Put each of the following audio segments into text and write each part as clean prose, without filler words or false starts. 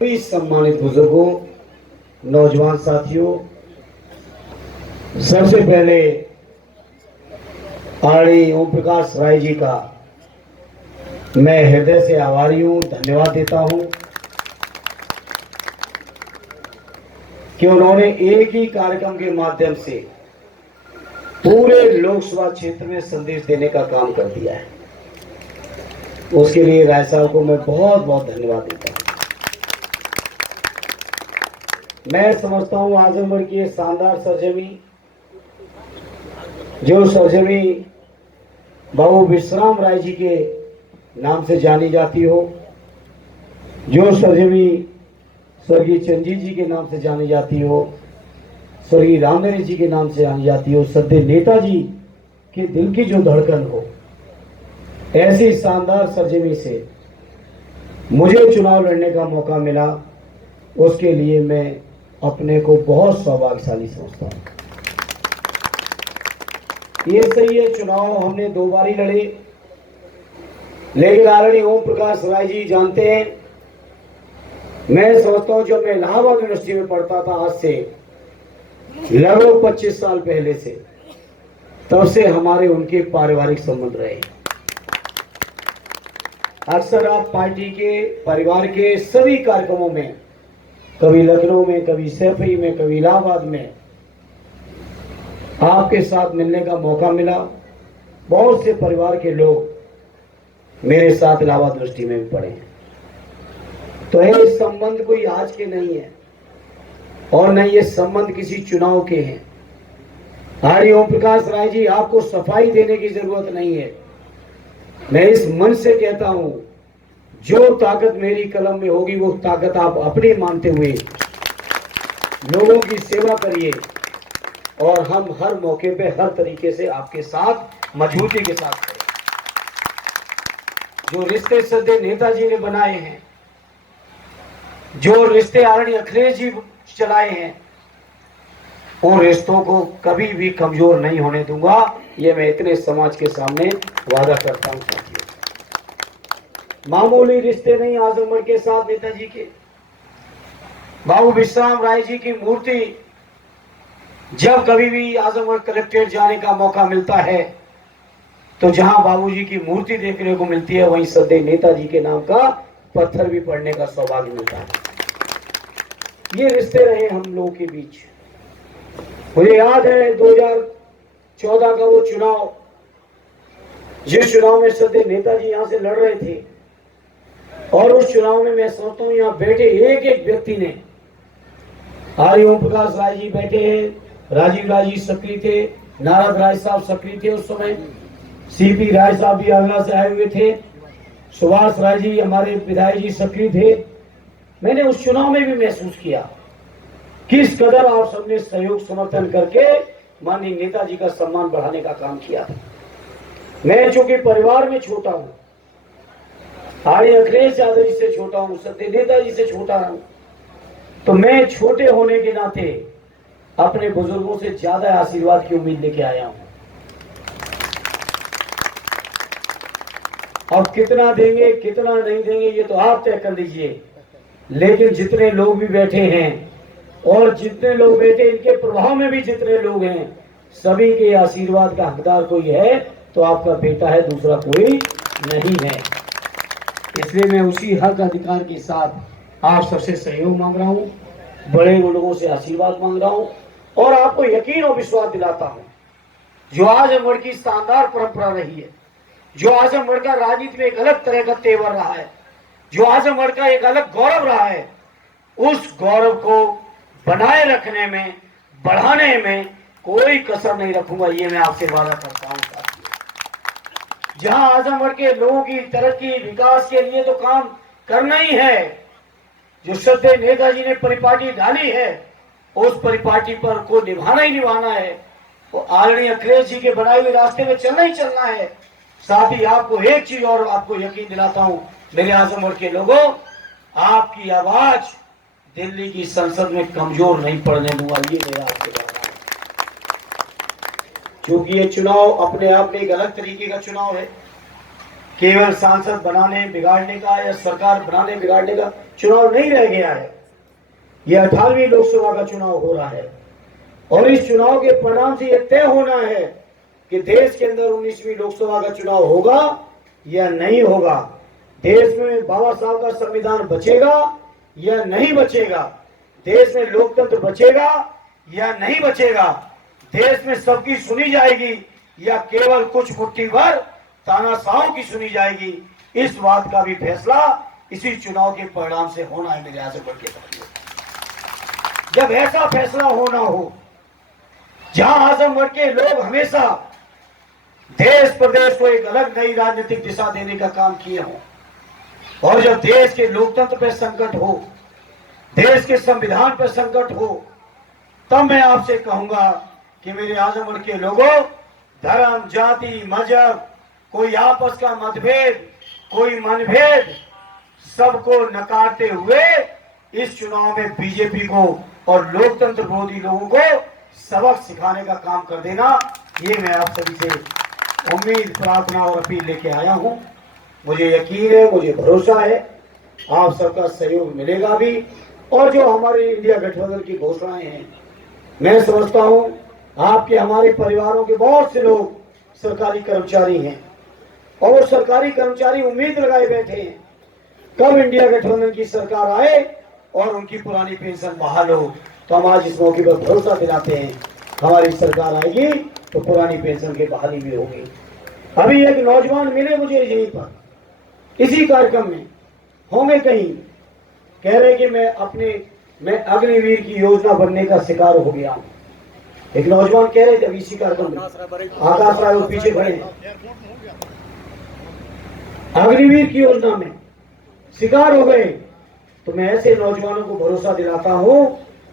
सभी सम्मानित बुजुर्गों, नौजवान साथियों, सबसे पहले आदरणीय ओम प्रकाश राय जी का मैं हृदय से आभारी हूँ, धन्यवाद देता हूँ कि उन्होंने एक ही कार्यक्रम के माध्यम से पूरे लोकसभा क्षेत्र में संदेश देने का काम कर दिया है। उसके लिए राय साहब को मैं बहुत बहुत धन्यवाद देता हूँ। मैं समझता हूँ आजमगढ़ की शानदार सरजमी, जो सरजमी बाबू विश्राम राय जी के नाम से जानी जाती हो, जो सरजमी स्वर्गीय चंजीत जी के नाम से जानी जाती हो, स्वर्गीय रामदेव जी के नाम से जानी जाती हो, सद्य नेताजी के दिल की जो धड़कन हो, ऐसी शानदार सरजमी से मुझे चुनाव लड़ने का मौका मिला। उसके लिए मैं अपने को बहुत सौभाग्यशाली समझता हूँ। ये सही है, चुनाव हमने 2 बार ही लड़े, लेकिन आदरणीय ओम प्रकाश राय जी जानते हैं, मैं समझता हूँ जब मैं इलाहाबाद यूनिवर्सिटी में पढ़ता था, आज से लगभग 25 साल पहले से, तब से हमारे उनके पारिवारिक संबंध रहे। अक्सर आप पार्टी के परिवार के सभी कार्यक्रमों में, कभी लखनऊ में, कभी सैफई में, कभी इलाहाबाद में आपके साथ मिलने का मौका मिला। बहुत से परिवार के लोग मेरे साथ इलाहाबाद यूनिवर्सिटी में भी पढ़े हैं। तो ये संबंध कोई आज के नहीं है और न ये संबंध किसी चुनाव के हैं। आदरणीय ओम प्रकाश राय जी, आपको सफाई देने की जरूरत नहीं है। मैं इस मन से कहता हूं, जो ताकत मेरी कलम में होगी वो ताकत आप अपनी मानते हुए लोगों की सेवा करिए और हम हर मौके पे हर तरीके से आपके साथ मजबूती के साथ करें। जो रिश्ते सद्य नेताजी ने बनाए हैं, जो रिश्ते आदरणीय अखिलेश जी चलाए हैं, उन रिश्तों को कभी भी कमजोर नहीं होने दूंगा। ये मैं इतने समाज के सामने वादा करता हूं। मामूली रिश्ते नहीं आजमगढ़ के साथ नेताजी के। बाबू विश्राम राय जी की मूर्ति जब कभी भी आजमगढ़ कलेक्ट्रेट जाने का मौका मिलता है, तो जहां बाबूजी की मूर्ति देखने को मिलती है, वहीं सदैव नेताजी के नाम का पत्थर भी पड़ने का सौभाग्य मिलता है। ये रिश्ते रहे हम लोगों के बीच। मुझे याद है 2014 का वो चुनाव, जिस चुनाव में सदैव नेताजी यहां से लड़ रहे थे, और उस चुनाव में मैं सोचता हूं यहां बैठे एक एक व्यक्ति ने, आर्य ओम प्रकाश राय जी बैठे हैं, राजीव राय जी सक्रिय थे, नारद राय साहब सक्रिय थे उस समय, सीपी राय साहब भी आगरा से आए हुए थे, सुभाष राय जी हमारे विधायक जी सक्रिय थे। मैंने उस चुनाव में भी महसूस किया किस कदर आप सबने सहयोग समर्थन करके माननीय नेताजी का सम्मान बढ़ाने का काम किया। मैं चूंकि परिवार में छोटा हूं, आर्य अखिलेश यादव जी से छोटा हूं, सत्य नेताजी से छोटा हूं, तो मैं छोटे होने के नाते अपने बुजुर्गों से ज्यादा आशीर्वाद की उम्मीद लेके आया हूं। अब कितना देंगे कितना नहीं देंगे ये तो आप तय कर लीजिए, लेकिन जितने लोग भी बैठे हैं और जितने लोग बैठे इनके प्रभाव में भी जितने लोग हैं, सभी के आशीर्वाद का हकदार कोई है तो आपका बेटा है, दूसरा कोई नहीं है। इसलिए मैं उसी हक अधिकार के साथ आप सबसे सहयोग मांग रहा हूं, बड़े लोगों से आशीर्वाद मांग रहा हूं और आपको यकीन और विश्वास दिलाता हूं, जो आजमगढ़ की शानदार परंपरा रही है, जो आजमगढ़ का राजनीति में एक अलग तरह का तेवर रहा है, जो आजमगढ़ का एक अलग गौरव रहा है, उस गौरव को बनाए रखने में, बढ़ाने में कोई कसर नहीं रखूंगा। ये मैं आपसे वादा करता हूं। जहां आजमगढ़ के लोगों की तरक्की विकास के लिए तो काम करना ही है, जो सत्य नेताजी ने परिपाटी डाली है उस परिपाटी पर को निभाना ही निभाना है। वो आदरणीय अखिलेश जी के बनाए हुए रास्ते में चलना ही चलना है। साथ ही आपको एक चीज और आपको यकीन दिलाता हूं, मेरे आजमगढ़ के लोगों, आपकी आवाज दिल्ली की संसद में कमजोर नहीं पड़ने दूंगा। ये मेरा आपसे वादा है। क्योंकि ये चुनाव अपने आप में एक अलग तरीके का चुनाव है केवल सांसद बनाने बिगाड़ने का या सरकार बनाने बिगाड़ने का चुनाव नहीं रह गया है। यह 18वीं लोकसभा का चुनाव हो रहा है और इस चुनाव के परिणाम से यह तय होना है कि देश के अंदर 19वीं लोकसभा का चुनाव होगा या नहीं होगा। देश में बाबा साहब का संविधान बचेगा या नहीं बचेगा। देश में लोकतंत्र बचेगा या नहीं बचेगा। देश में सबकी सुनी जाएगी या केवल कुछ मुट्ठी भर तानाशाहों की सुनी जाएगी। इस बात का भी फैसला इसी चुनाव के परिणाम से होना है। मेरे आजमगढ़ के भाइयों, जब ऐसा फैसला होना हो जहां आजमगढ़ के लोग हमेशा देश प्रदेश को एक अलग नई राजनीतिक दिशा देने का काम किए हों और जब देश के लोकतंत्र पर संकट हो, देश के संविधान पर संकट हो, तब मैं आपसे कहूंगा कि मेरे आजमगढ़ के लोगों, धर्म जाति मजहब कोई आपस का मतभेद कोई मनभेद सबको नकारते हुए इस चुनाव में बीजेपी को और लोकतंत्र विरोधी लोगों को सबक सिखाने का काम कर देना, ये मैं आप सभी से उम्मीद प्रार्थना और अपील लेके आया हूं। मुझे यकीन है, मुझे भरोसा है आप सबका सहयोग मिलेगा भी। और जो हमारे इंडिया गठबंधन की घोषणाएं हैं, मैं समझता हूं आपके हमारे परिवारों के बहुत से लोग सरकारी कर्मचारी हैं और वो सरकारी कर्मचारी उम्मीद लगाए बैठे हैं कब इंडिया गठबंधन की सरकार आए और उनकी पुरानी पेंशन बहाल हो। तो हम आज इस मौके पर भरोसा दिलाते हैं हमारी सरकार आएगी तो पुरानी पेंशन की बहाली भी होगी। अभी एक नौजवान मिले मुझे यहीं पर, इसी कार्यक्रम में होंगे कहीं, कह रहे कि मैं अग्निवीर की योजना बनने का शिकार हो गया हूं। एक नौजवान कह रहे थे अभी इसी कार्यक्रम में, आकाश राय वो पीछे खड़े हैं, अग्निवीर की योजना में शिकार हो गए। तो मैं ऐसे नौजवानों को भरोसा दिलाता हूं,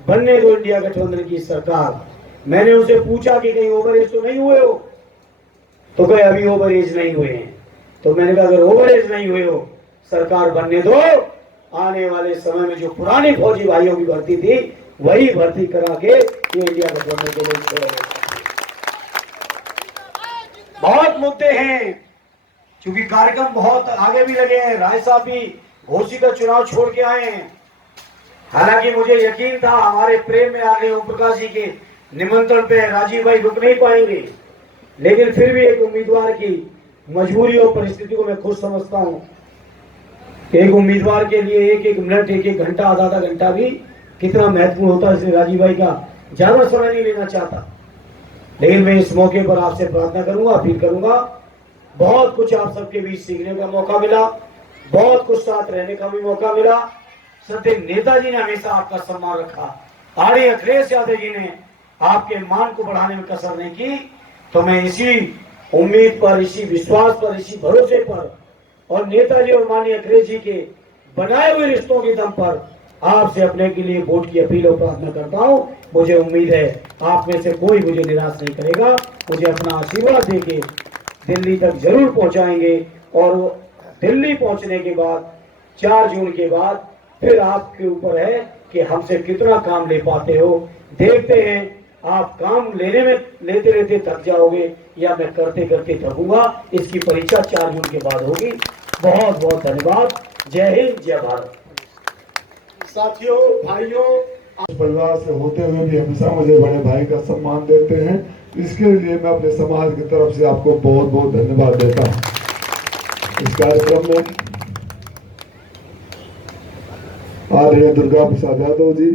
बनने दो इंडिया गठबंधन की सरकार। मैंने उनसे पूछा कि कहीं ओवर एज तो नहीं हुए हो, तो कहे अभी ओवर एज नहीं हुए हैं। तो मैंने कहा अगर ओवर एज नहीं हुए हो सरकार बनने दो, आने वाले समय में जो पुरानी फौजी भाइयों की भर्ती थी वही भर्ती करा के ये इंडिया गठबंधन के लोग छोड़ेंगे। बहुत मुद्दे हैं, क्योंकि कार्यक्रम बहुत आगे भी लगे हैं। राय साहब भी घोसी का चुनाव छोड़ के आए हैं। हालांकि मुझे यकीन था हमारे प्रेम में आगे ओम प्रकाश जी के निमंत्रण पे राजीव भाई रुक नहीं पाएंगे, लेकिन फिर भी एक उम्मीदवार की मजबूरी और परिस्थिति को मैं खुद समझता हूं। एक उम्मीदवार के लिए एक एक मिनट एक एक घंटा आधा आधा घंटा भी कितना महत्वपूर्ण होता है, इसलिए राजीव भाई का ज्यादा समय नहीं लेना चाहता। लेकिन मैं इस मौके पर आपसे प्रार्थना करूंगा, अपील करूंगा। बहुत कुछ आप सबके बीच सीखने का मौका मिला, बहुत कुछ साथ रहने का भी मौका मिला। सत्य नेताजी ने हमेशा आपका सम्मान रखा, आर्य अखिलेश यादव जी ने आपके मान को बढ़ाने में कसर नहीं की। तो मैं इसी उम्मीद पर, इसी विश्वास पर, इसी भरोसे पर और नेताजी और माननीय अखिलेश जी के बनाए हुए रिश्तों के दम पर आपसे अपने के लिए वोट की अपील और प्रार्थना करता हूं। मुझे उम्मीद है आप में से कोई मुझे निराश नहीं करेगा। मुझे अपना आशीर्वाद देके दिल्ली तक जरूर पहुंचाएंगे और दिल्ली पहुंचने के बाद 4 जून के बाद फिर आपके ऊपर है कि हमसे कितना काम ले पाते हो। देखते हैं आप काम लेने में लेते लेते थक जाओगे या मैं करते करते थकूंगा। इसकी परीक्षा 4 जून के बाद होगी। बहुत बहुत धन्यवाद। जय हिंद, जय भारत। साथियों, भाइयों, परिवार से होते हुए भी हमेशा मुझे बड़े भाई का सम्मान देते हैं, इसके लिए मैं अपने समाज की तरफ से आपको बहुत बहुत धन्यवाद देता हूँ। इस कार्यक्रम में आदरणीय दुर्गा प्रसाद यादव जी,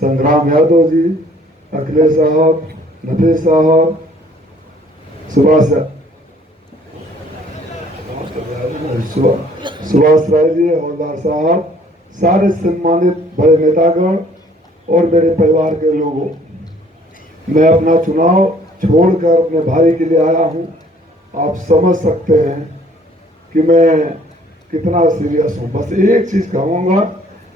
संग्राम यादव जी, अखिलेश साहब, नफीस साहब, सुभाष राय जी, हवलदार साहब, सारे सम्मानित बड़े नेतागण और मेरे परिवार के लोगों, मैं अपना चुनाव छोड़कर अपने भाई के लिए आया हूं। आप समझ सकते हैं कि मैं कितना सीरियस हूं। बस एक चीज कहूंगा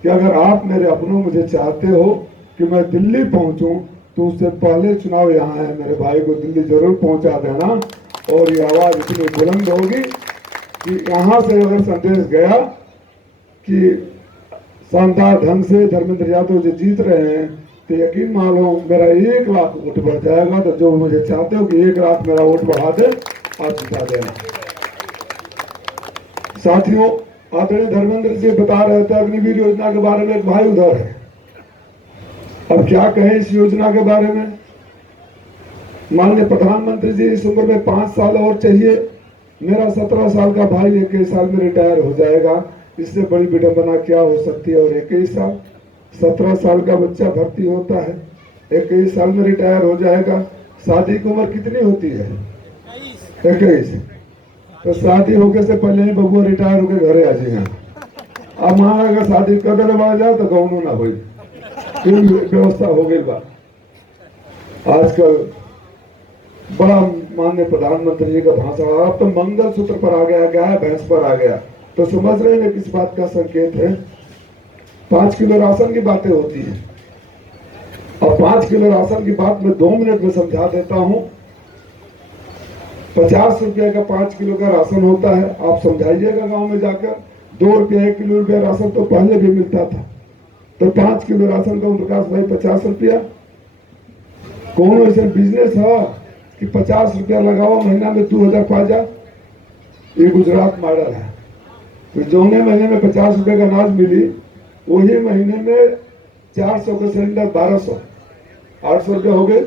कि अगर आप मेरे अपनों मुझे चाहते हो कि मैं दिल्ली पहुंचूं, तो उससे पहले चुनाव यहाँ है, मेरे भाई को दिल्ली जरूर पहुंचा देना। और ये आवाज इतनी बुलंद होगी कि यहाँ से अगर संदेश गया कि शानदार ढंग से धर्मेंद्र यादव जी जीत रहे हैं, तो यकीन मानो मेरा 1 लाख वोट बढ़ जाएगा। तो जो मुझे चाहते हो कि 1 लाख मेरा वोट बढ़ा दे, आप जिता देना। साथियों, आदरणीय धर्मेंद्र जी बता रहे थे अग्निवीर योजना के बारे में, एक भाई उधर है। अब क्या कहें इस योजना के बारे में। माननीय प्रधानमंत्री जी, इस उम्र में 5 साल और चाहिए। मेरा 17 साल का भाई 21 साल में रिटायर हो जाएगा। इससे बड़ी विडंबना क्या हो सकती है। और 21 साल, 17 साल का बच्चा भर्ती होता है, 21 साल में रिटायर हो जाएगा। शादी की उम्र कितनी होती है? 21। तो शादी होके से पहले ही बबुआ रिटायर होकर घरे आ जाए। अब मान अगर शादी कर देने जाए तो गौनो ना हो, व्यवस्था हो गई बा। आजकल बड़ा माननीय प्रधानमंत्री जी का भाषण, अब तो मंगल सूत्र पर आ गया, गाय भैंस पर आ गया। तो समझ रहे हैं किस बात का संकेत है। 5 किलो राशन की बातें होती है। और 5 किलो राशन की बात मैं 2 मिनट में समझा देता हूं। 50 रुपए का 5 किलो का राशन होता है। आप समझाइएगा गांव में जाकर। 2 रुपया 1 किलो रुपया राशन तो पहले भी मिलता था। तो 5 किलो राशन का प्रकाश भाई 50 रुपया। कौन ऐसा बिजनेस है कि 50 रुपया लगाओ, महीना में 2000 पा जा। ये गुजरात मॉडल है। तो जौने महीने में 50 रुपए का अनाज मिली, वही महीने में 400 का सिलेंडर 1200, 800 रुपये हो गए।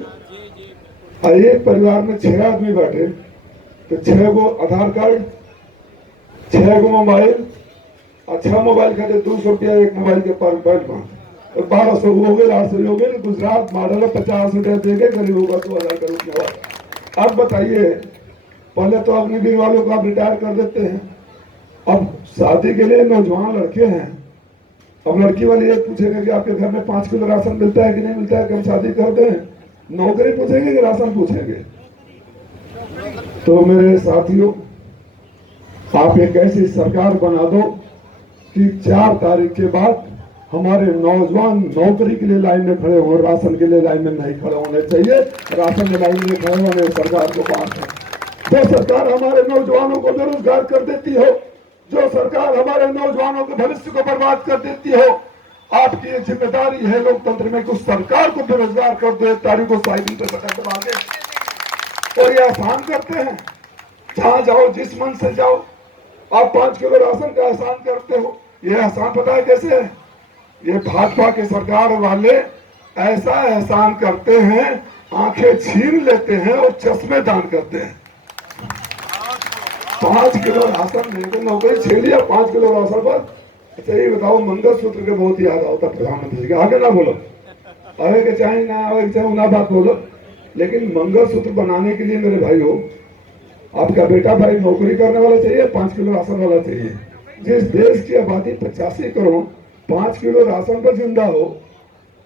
और एक परिवार में 6 आदमी बैठे तो 6 गो आधार कार्ड, 6 गो मोबाइल, और 6 मोबाइल खाते 200 रुपया एक मोबाइल के पर बैठ मान, तो 1200 हो गए, 800 हो गए। गुजरात मॉडल है। 50 रुपया देके गरीब होगा 2000 का रुपया। अब बताइए, पहले तो अग्निवीर वालों को आप रिटायर कर देते हैं। अब शादी के लिए नौजवान लड़के हैं। अब लड़की वाले ये पूछेंगे कि आपके घर में 5 किलो राशन मिलता है कि नहीं मिलता है, कि हम शादी करते हैं। नौकरी पूछेंगे कि राशन पूछेंगे। तो मेरे साथियों, आप एक ऐसी सरकार बना दो कि 4 तारीख के बाद हमारे नौजवान नौकरी के लिए लाइन में खड़े हो, राशन के लिए लाइन में नहीं खड़े होने चाहिए। राशन के लाइन में खड़े होने सरकार को बात है। जो सरकार हमारे नौजवानों को बेरोजगार कर देती हो, जो सरकार हमारे नौजवानों के भविष्य को बर्बाद कर देती हो, आपकी ये जिम्मेदारी है लोकतंत्र में कि उस सरकार को बेरोजगार कर दो। 1 तारीख को साइकिल पे बटन दबा के। और ये आसान करते हैं, जहां जाओ जिस मन से जाओ। आप 5 किलो राशन का एहसान करते हो। ये एहसान पता है कैसे है? ये भाजपा के सरकार वाले ऐसा एहसान करते हैं, आंखें छीन लेते हैं और चश्मे दान करते हैं। 5 किलो राशन लेकर नौकरी छीन लिया 5 किलो राशन पर। अच्छा ये बताओ, मंगलसूत्र के बहुत याद आता प्रधानमंत्री जी के। आगे ना बोलो, आगे के चाहे ना आगे चाहे ना बात बोलो, लेकिन मंगलसूत्र बनाने के लिए मेरे भाई हो, आपका बेटा भाई नौकरी करने वाला चाहिए, 5 किलो राशन वाला चाहिए। जिस देश की आबादी 85 करोड़ 5 किलो राशन पर जिंदा हो,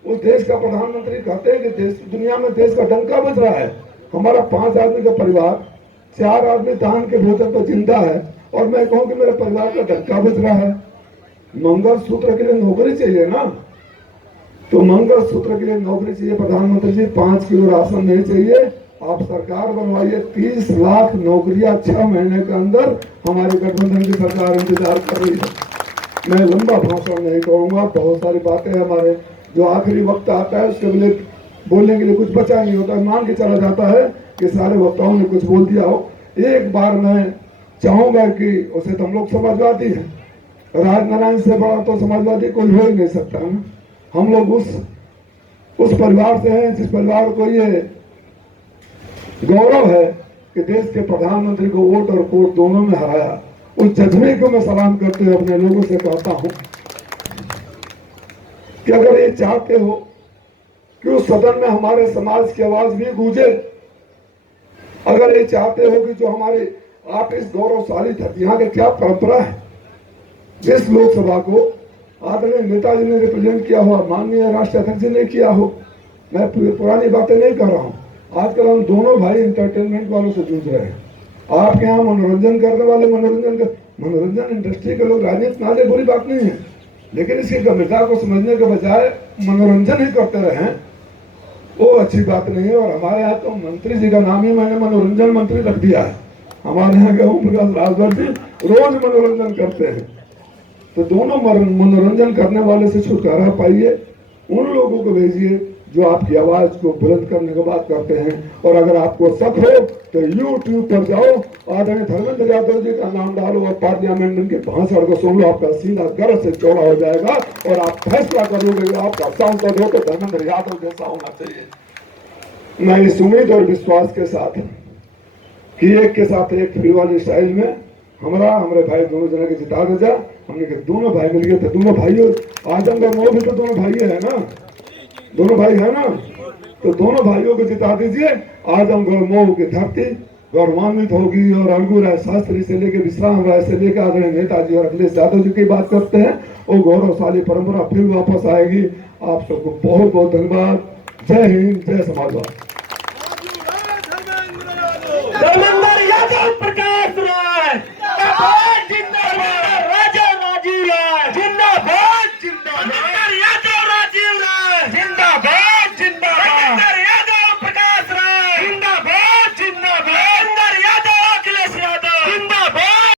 उस देश का प्रधानमंत्री कहते हैं कि देश दुनिया में देश का डंका बज रहा है। हमारा 5 आदमी का परिवार, 4 आदमी दान के भोजन पर जिंदा है, और मैं कहूं कि मेरे परिवार का डंका बज रहा है। मंगलसूत्र के लिए नौकरी चाहिए ना, तो मंगलसूत्र के लिए नौकरी चाहिए। प्रधानमंत्री जी 5 किलो राशन नहीं चाहिए, आप सरकार बनवाइए। 30 लाख नौकरियां 6 महीने के अंदर हमारे गठबंधन की सरकार इंतजार कर रही है। मैं लंबा भाषण नहीं करूंगा, बहुत सारी बातें हमारे जो आखिरी वक्त आता है उसके लिए बोलने के लिए कुछ बचा नहीं होता। मान के चला जाता है कि सारे वक्ताओं ने कुछ बोल दिया हो। एक बार मैं चाहूंगा कि उसे तो हम लोग समाजवादी हैं, राजनारायण से बड़ा तो समाजवादी कोई हो ही नहीं सकता ना। हम लोग उस परिवार से हैं जिस परिवार को ये गौरव है कि देश के प्रधानमंत्री को वोट और कोर्ट दोनों में हराया। उस जज्बे को मैं सलाम करते हुए अपने लोगों से कहता हूं कि अगर ये चाहते हो कि उस सदन में हमारे समाज की आवाज भी गूंजे, अगर ये चाहते हो कि जो हमारे आप इस गौरवशाली धरती, यहाँ की क्या परंपरा है, जिस लोकसभा को आदरणीय नेताजी ने रिप्रेजेंट किया हो, माननीय राष्ट्रीय अध्यक्ष जी ने किया हो, मैं पुरानी बातें नहीं कर रहा हूं। आजकल हम दोनों भाई इंटरटेनमेंट वालों से जूझ रहे हैं। आपके यहाँ मनोरंजन करने वाले मनोरंजन इंडस्ट्री के लोग राजनीति ना ले, बुरी बात नहीं है, लेकिन इसकी गंभीरता को समझने के बजाय मनोरंजन ही करते रहे, वो अच्छी बात नहीं है। और हमारे यहाँ तो मंत्री जी का नाम ही मैंने मनोरंजन मंत्री रख दिया है। हमारे यहाँ के ओम प्रकाश राजभर जी रोज मनोरंजन करते हैं। तो दोनों मनोरंजन करने वाले से छुटकारा पाइए, उन लोगों को भेजिए जो आपकी आवाज को बुलंद करने की बात करते हैं। और अगर आपको शक हो तो YouTube पर जाओ, आदरणीय धर्मेंद्र यादव जी का नाम डालो और पार्लियामेंट के भाषण को सुन लो, आपका सीना गर्व से चौड़ा हो जाएगा और आप फैसला करोगे आपका सांसद हो तो धर्मेंद्र यादव जैसा होना चाहिए। मैं इस उम्मीद और विश्वास के साथ कि एक के साथ एक फ्री वाली स्टाइल में हमारे भाई दोनों जना के जिता दे जा। हमने के दोनों भाई मिल गए थे, दोनों भाइयों आजमगढ़ मऊ भी तो दोनों भाई है ना, दोनों भाई है ना, तो दोनों भाइयों को जिता दीजिए। आजमगढ़ मऊ की धरती गौरवान्वित होगी और अलगू राय शास्त्री से लेकर विश्राम राय से लेकर आदरणीय नेताजी और अखिलेश यादव जी की बात करते हैं, वो गौरवशाली परंपरा फिर वापस आएगी। आप सबको बहुत बहुत धन्यवाद। जय हिंद, जय समाजवाद।